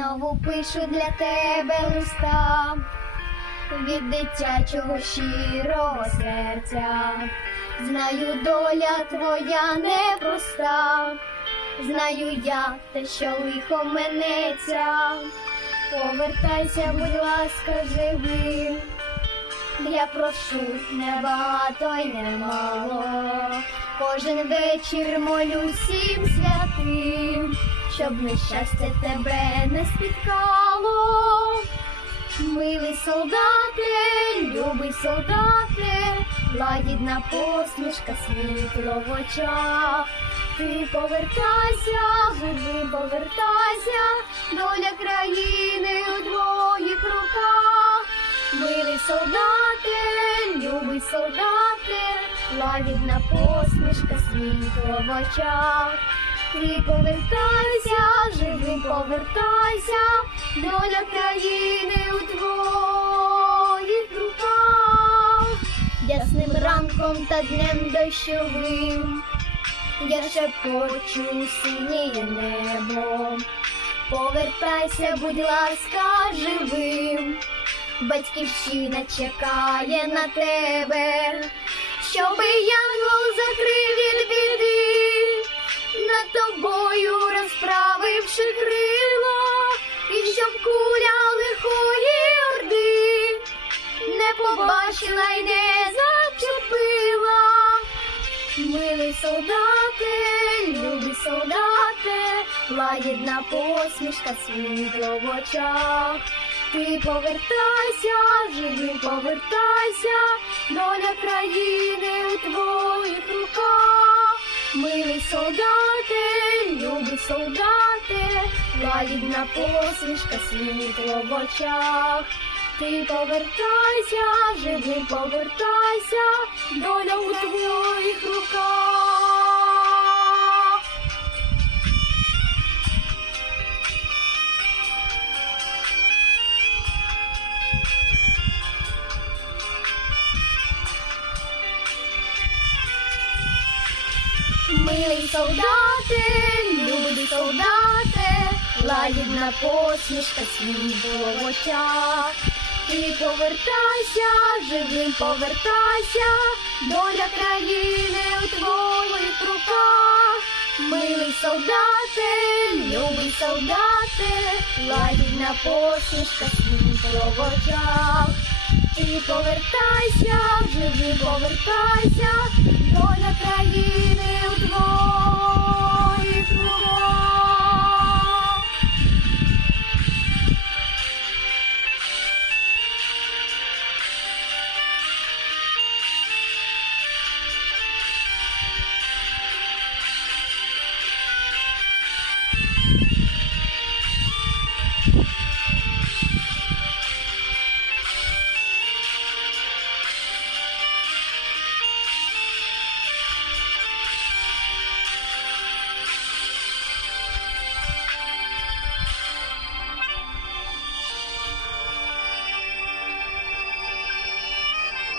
знову пишу для тебе листа від дитячого щирого серця. Знаю, доля твоя непроста, знаю я те, що лихо минеться. Повертайся, будь ласка, живим. Я прошу не багато й не мало. Кожен вечір молю всім святим, щоб нещастя тебе не спіткало. Милий солдате, любий солдате, лагідна посмішка, світло в очах. Ти повертайся, живи, повертайся, доля країни у твоїх руках. Милий солдате, любий солдате, лагідна посмішка, світло в очах. Ти повертайся, живи, повертайся, доля країни у твоїх руках. Ясним ранком та днем дощовим, я шепочу синє небо. Повертайся, будь ласка, живим. Батьківщина чекає на тебе, щоби янгол закрив тобою розправивши крило, і щоб куля лихої орди не побачила й не зачепила. Милий солдате, любий солдате, лагідна посмішка, світло в очах. Ти повертайся, живи, повертайся, доля країни лагідна посмішка, світло в очах. Ти повертайся, живи, повертайся, доля у твоїх руках. Милий солдате, любий солдате, лагідна посмішка, в очах. Ти повертайся, живим повертайся, доля країни у твоїх руках. Милий солдате, любий солдате, лагідна посмішка, світло в. Ти повертайся, живи, повертайся,